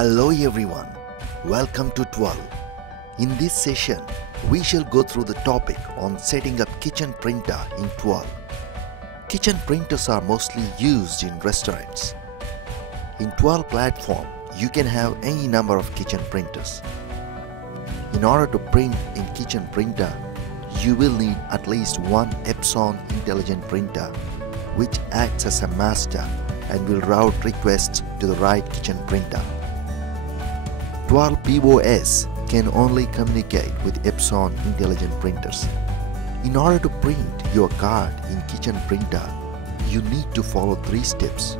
Hello everyone, welcome to 12. In this session, we shall go through the topic on setting up kitchen printer in 12. Kitchen printers are mostly used in restaurants. In 12 platform, you can have any number of kitchen printers. In order to print in kitchen printer, you will need at least one Epson intelligent printer, which acts as a master and will route requests to the right kitchen printer. 12 POS can only communicate with Epson intelligent printers. In order to print your card in kitchen printer, you need to follow 3 steps.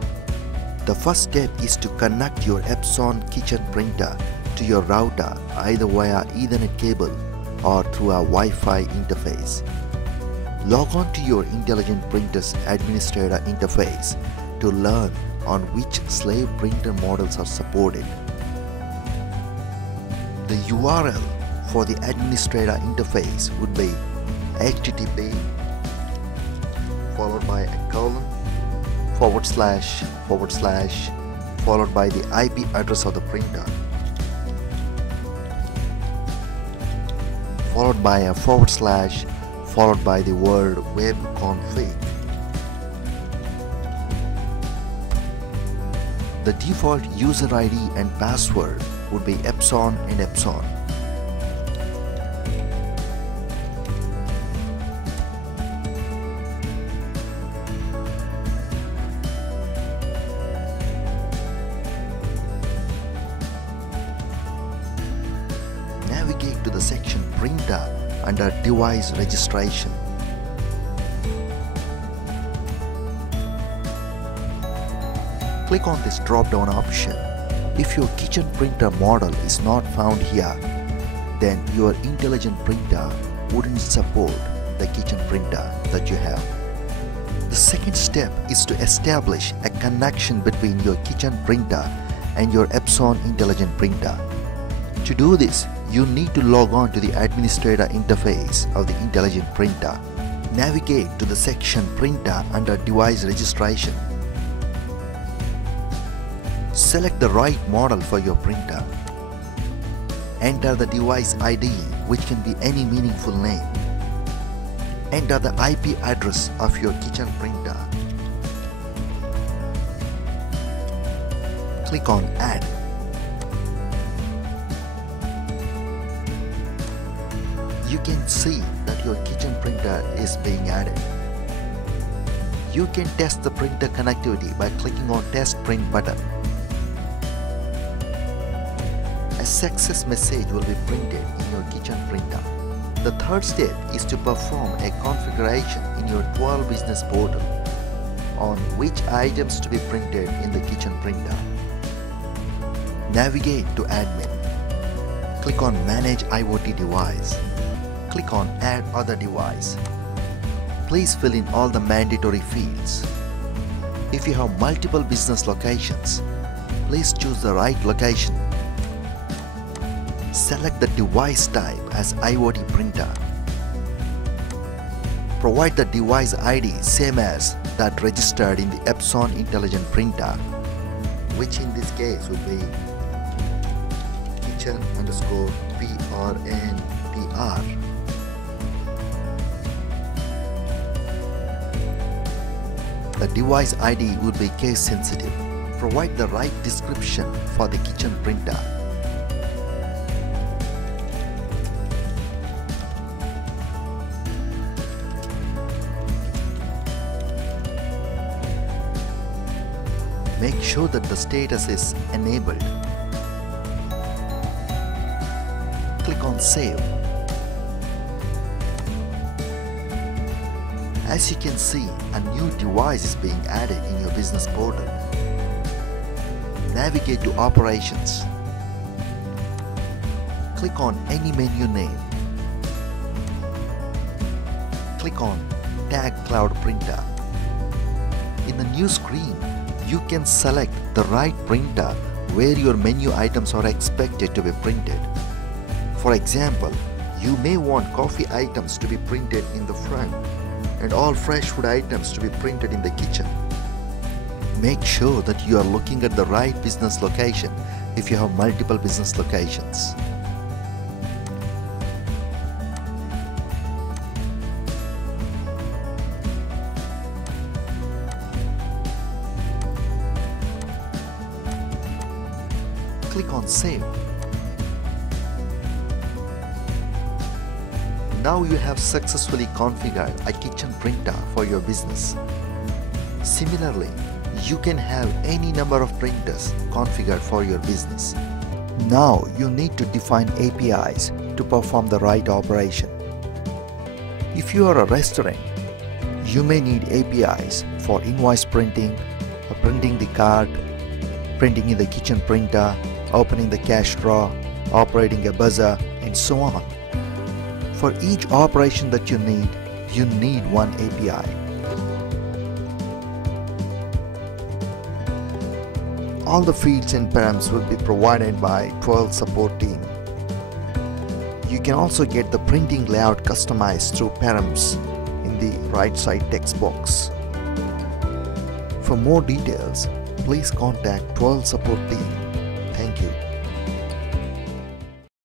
The first step is to connect your Epson kitchen printer to your router either via Ethernet cable or through a Wi-Fi interface. Log on to your intelligent printer's administrator interface to learn on which slave printer models are supported. The URL for the administrator interface would be http followed by a colon / followed by the IP address of the printer followed by a / followed by the word webconfig. The default user ID and password would be Epson and Epson. Navigate to the section Printer under Device Registration. Click on this drop-down option. If your kitchen printer model is not found here, then your intelligent printer wouldn't support the kitchen printer that you have. The second step is to establish a connection between your kitchen printer and your Epson intelligent printer. To do this, you need to log on to the administrator interface of the intelligent printer. Navigate to the section Printer under Device Registration. Select the right model for your printer. Enter the device ID, which can be any meaningful name. Enter the IP address of your kitchen printer. Click on Add. You can see that your kitchen printer is being added. You can test the printer connectivity by clicking on Test Print button. A success message will be printed in your kitchen printer. The third step is to perform a configuration in your 12 business portal on which items to be printed in the kitchen printer. Navigate to Admin. Click on Manage IoT Device. Click on Add Other Device. Please fill in all the mandatory fields. If you have multiple business locations, please choose the right location. Select the device type as IoT printer. Provide the device ID same as that registered in the Epson intelligent printer, which in this case would be kitchen_PRNPR. The device ID would be case sensitive. Provide the right description for the kitchen printer. Make sure that the status is enabled. Click on Save. As you can see, a new device is being added in your business portal. Navigate to Operations. Click on any menu name. Click on Tag Cloud Printer. In the new screen, you can select the right printer where your menu items are expected to be printed. For example, you may want coffee items to be printed in the front and all fresh food items to be printed in the kitchen. Make sure that you are looking at the right business location if you have multiple business locations. Click on Save. Now you have successfully configured a kitchen printer for your business. Similarly, you can have any number of printers configured for your business. Now you need to define APIs to perform the right operation. If you are a restaurant, you may need APIs for invoice printing, printing the card, printing in the kitchen printer, opening the cash drawer, operating a buzzer, and so on. For each operation that you need one API. All the fields and params will be provided by Twirl support team. You can also get the printing layout customized through params in the right side text box. For more details, please contact Twirl support team.